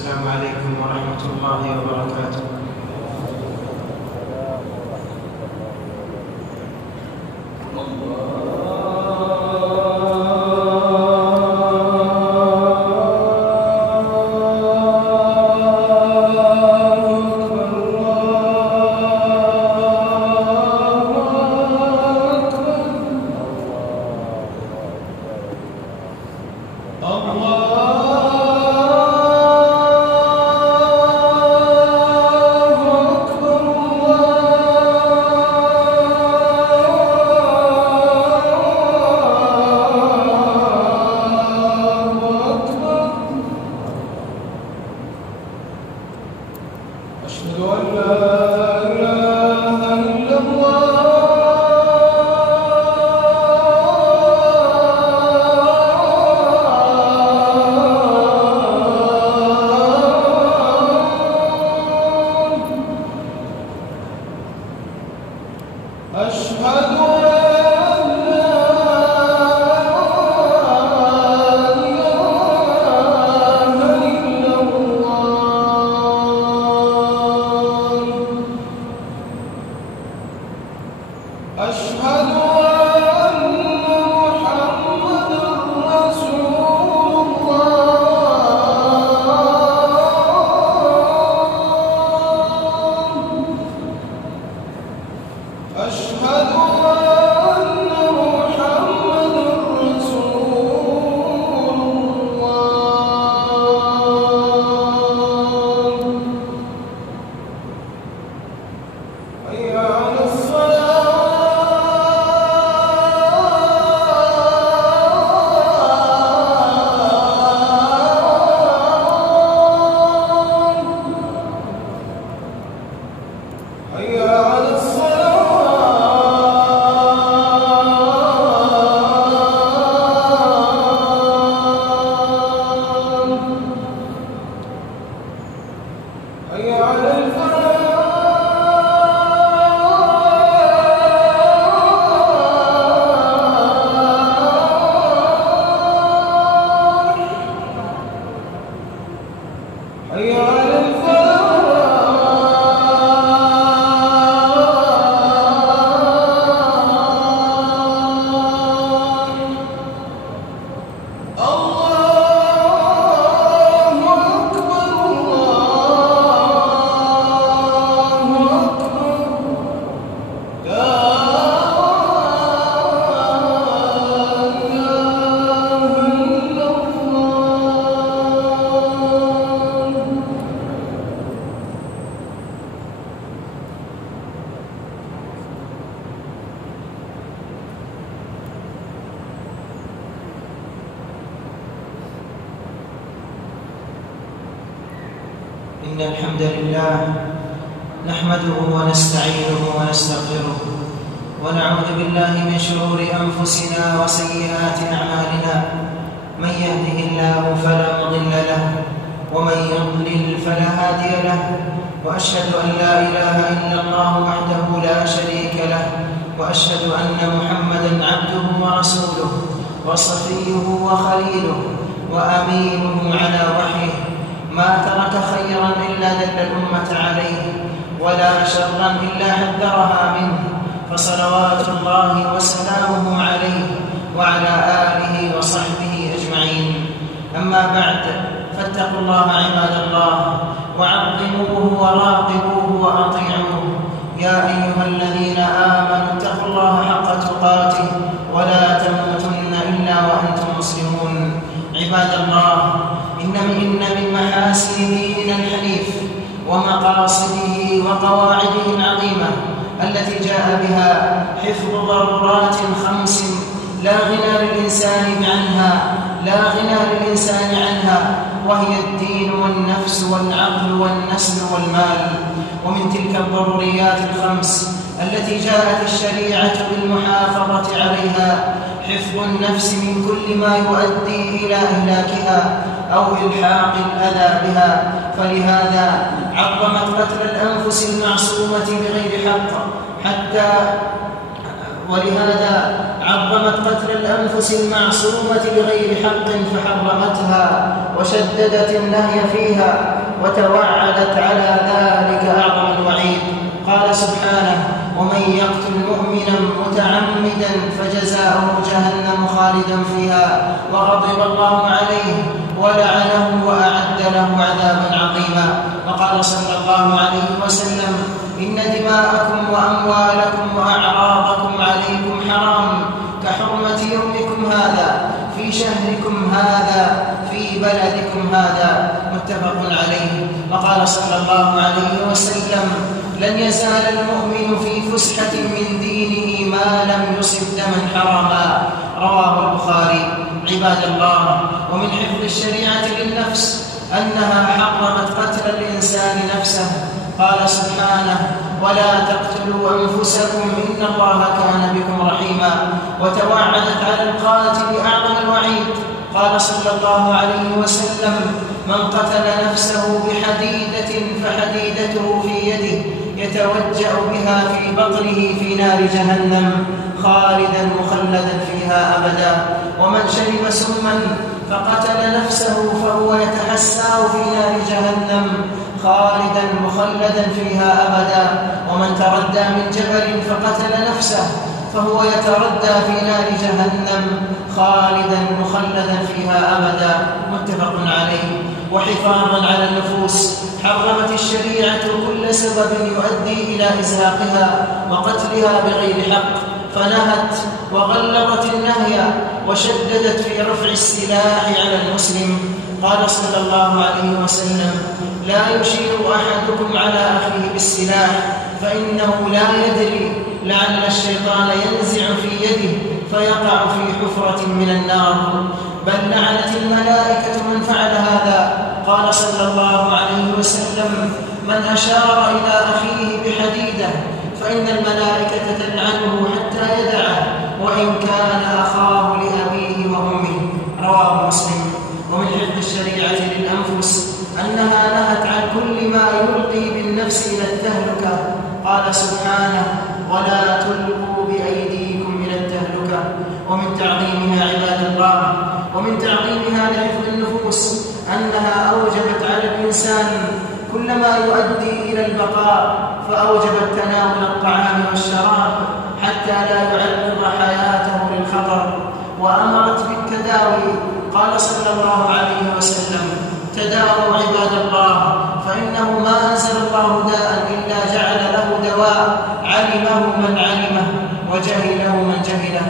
السلام عليكم ورحمة الله وبركاته. إن الحمد لله نحمده ونستعينه ونستغفره ونعوذ بالله من شرور أنفسنا وسيئات أعمالنا. من يهده الله فلا مضل له ومن يضلل فلا هادي له، وأشهد أن لا إله إلا الله وحده لا شريك له، وأشهد أن محمدًا عبده ورسوله وصفيه وخليله وأمينه على وحيه. ما ترك خيرا إلا دل الأمة عليه، ولا شرا إلا حذرها منه، فصلوات الله وسلامه عليه وعلى آله وصحبه أجمعين. أما بعد، فاتقوا الله عباد الله، وعظموه وراقبوه وأطيعوه. يا أيها الذين آمنوا اتقوا الله حق تقاته ولا تموتن إلا وأنتم مسلمون. عباد الله، إن من محاسن ديننا الحنيف ومقاصده وقواعده العظيمة التي جاء بها حفظ ضرورات 5 لا غنى للإنسان عنها، وهي الدين والنفس والعقل والنسل والمال. ومن تلك الضروريات 5 التي جاءت الشريعة بالمحافظة عليها حفظ النفس من كل ما يؤدي إلى إهلاكها أو إلحاق الأذى بها، فلهذا عظمت قتل الأنفس المعصومة بغير حق، ولهذا عظمت قتل الأنفس المعصومة بغير حق فحرمتها وشددت النهي فيها وتوعدت على ذلك أعظم الوعيد. قال سبحانه: ومن يقتل مؤمنا متعمدا فجزاؤه جهنم خالدا فيها وغضب الله عليه ولعنه وأعد له عذابا عظيما. وقال صلى الله عليه وسلم: إن دماءكم وأموالكم وأعراضكم عليكم حرام كحرمة يومكم هذا في شهركم هذا في بلدكم هذا، متفق عليه. وقال صلى الله عليه وسلم: لن يزال المؤمن في فسحة من دينه ما لم يصب دما حراما، رواه البخاري. عباد الله، ومن حفظ الشريعة للنفس أنها حرمت قتل الإنسان نفسه. قال سبحانه: ولا تقتلوا أنفسكم إن الله كان بكم رحيما، وتوعدت على القاتل أعظم الوعيد. قال صلى الله عليه وسلم: من قتل نفسه بحديدة فحديدته في يده يتوجأ بها في بطنه في نار جهنم خالدا مخلدا فيها أبدا. ومن شرب سما فقتل نفسه فهو يتحسى في نار جهنم خالدا مخلدا فيها أبدا. ومن تردى من جبل فقتل نفسه فهو يتردى في نار جهنم خالدا مخلدا فيها أبدا، متفق عليه. وحفاظا على النفوس حرمت الشريعة كل سبب يؤدي إلى إزهاقها وقتلها بغير حق، فنهت وغلظت النهي وشددت في رفع السلاح على المسلم. قال صلى الله عليه وسلم: لا يشير أحدكم على أخيه بالسلاح فإنه لا يدري لعل الشيطان ينزع في يده فيقع في حفرة من النار، بل لعنت الملائكة من فعل هذا. قال صلى الله عليه وسلم: من أشار إلى أخيه بحديدة فإن الملائكة تلعنه حتى يدعه وإن كان أخاه لأبيه وأمه، رواه مسلم. ومن حفظ الشريعة للأنفس أنها نهت عن كل ما يلقي بالنفس إلى التهلكة. قال سبحانه: ولا تلقوا بأيديكم إلى التهلكة. ومن تعظيمها عباد الله، ومن تعظيمها لحفظ النفوس أنها أوجبت على الإنسان كل ما يؤدي إلى البقاء، فأوجبت تناول الطعام والشراب حتى لا يعرض حياته للخطر، وأمرت بالتداوي. قال صلى الله عليه وسلم: تداووا عباد الله فإنه ما أنزل الله داء إلا جعل له دواء علمه من علمه وجهله من جهله.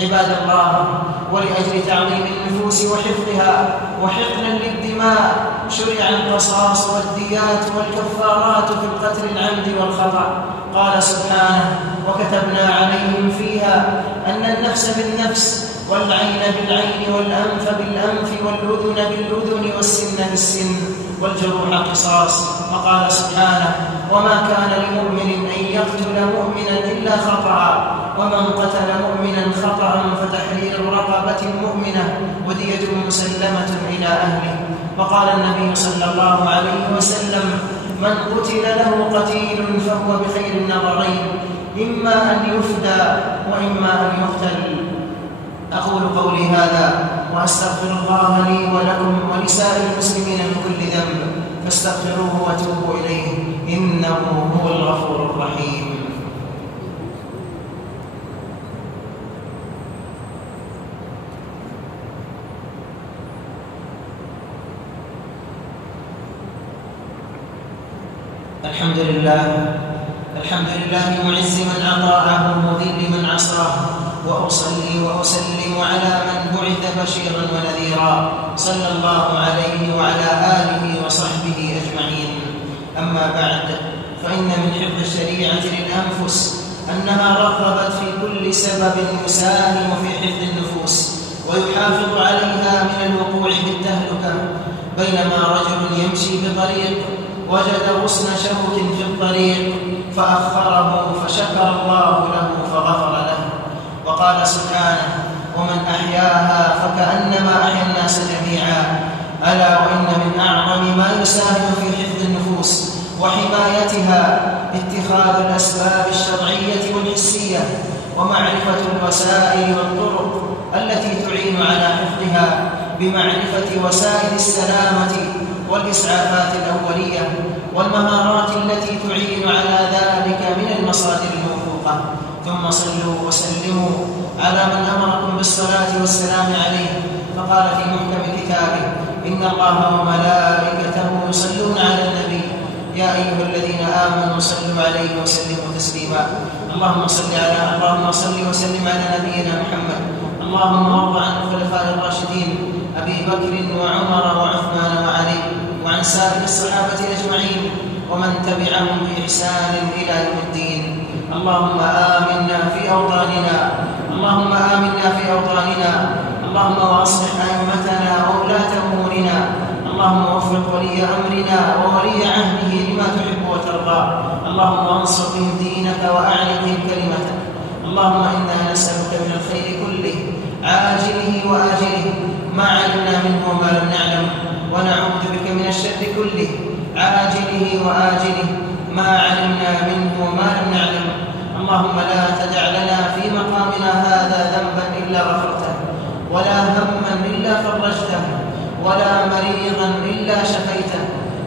عباد الله، ولأجل تعظيم النفوس وحفظها وحقنا للدماء شرع القصاص والديات والكفارات في القتل العمد والخطأ. قال سبحانه: وكتبنا عليهم فيها أن النفس بالنفس والعين بالعين والأنف بالأنف والأذن بالأذن والسن بالسن والجروح قصاص. وقال سبحانه: وما كان لمؤمن أن يقتل مؤمنا إلا خطأ، ومن قتل مؤمنا خطأ فتحرير رقبة مؤمنة ودية مسلمة إلى أهله. وقال النبي صلى الله عليه وسلم: من قتل له قتيل فهو بخير النظرين، إما أن يفدى وإما أن يقتل. أقول قولي هذا وأستغفر الله لي ولكم ولسائر المسلمين من كل ذنب، فاستغفروه وتوبوا إليه إنه هو الغفور الرحيم. الحمد لله معز من أطاعه مذل من عصاه، وأصلي وأسلم على من بعث بشيرا ونذيرا صلى الله عليه وعلى آله وصحبه أجمعين. أما بعد، فإن من حفظ الشريعة للأنفس أنها رغبت في كل سبب يساهم في حفظ النفوس ويحافظ عليها من الوقوع في التهلكة. بينما رجل يمشي بطريق وجد غصن شوك في الطريق فأخره فشكر الله له فغفر له. وقال سبحانه: ومن أحياها فكأنما أحيا الناس جميعا. ألا وإن من أعظم ما يساهم في حفظ النفوس وحمايتها اتخاذ الأسباب الشرعية والحسية ومعرفة الوسائل والطرق التي تعين على حفظها بمعرفة وسائل السلامة والإسعافات الأولية والمهارات التي تعين على ذلك من المصادر الموثوقة. ثم صلوا وسلموا على من أمركم بالصلاة والسلام عليه، فقال في محكم كتابه: إن الله وملائكته يصلون على النبي يا أيها الذين آمنوا صلوا عليه وسلموا تسليما. اللهم صل وسلم على نبينا محمد. اللهم وارض عن الخلفاء الراشدين أبي بكر وعمر وعثمان وعلي، وعن سائر الصحابة أجمعين ومن تبعهم بإحسان إلى يوم الدين. اللهم آمنا في أوطاننا، اللهم وأصلح أئمتنا وولاة أمورنا، اللهم وفق ولي أمرنا وولي عهده لما تحب وترضى، اللهم انصر بهم دينك وأعل بهم كلمتك. اللهم إنا نسألك من الخير كله عاجله وآجله ما علمنا منه وما لم نعلم، ونعوذ بك من الشر كله عاجله وآجله ما علمنا منه وما لم نعلم. اللهم لا تدع لنا في مقامنا هذا ذنبا إلا غفرته، ولا هما إلا فرجته، ولا مريضا إلا شفيته،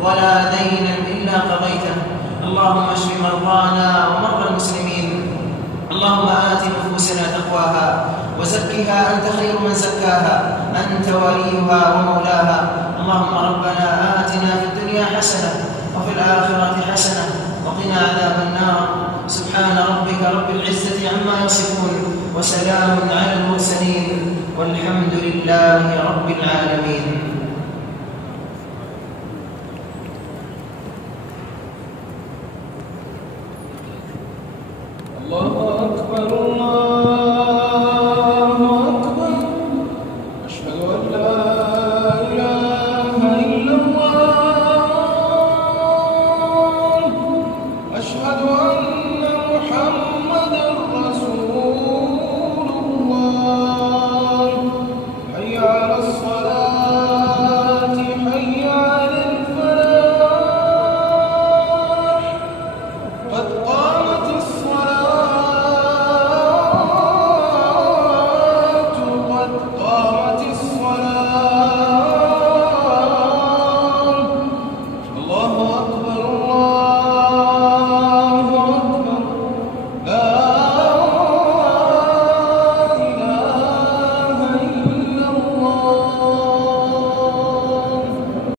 ولا دينا إلا قضيته. اللهم اشف مرضانا ومرضى المسلمين. اللهم آت نفوسنا تقواها وزكها أنت خير من زكاها، أنت وليها ومولاها. اللهم ربنا آتنا في الدنيا حسنة وفي الآخرة حسنة وقنا عذاب النار. سبحان ربك رب العزة عما يصفون، وسلام على المرسلين، والحمد لله رب العالمين.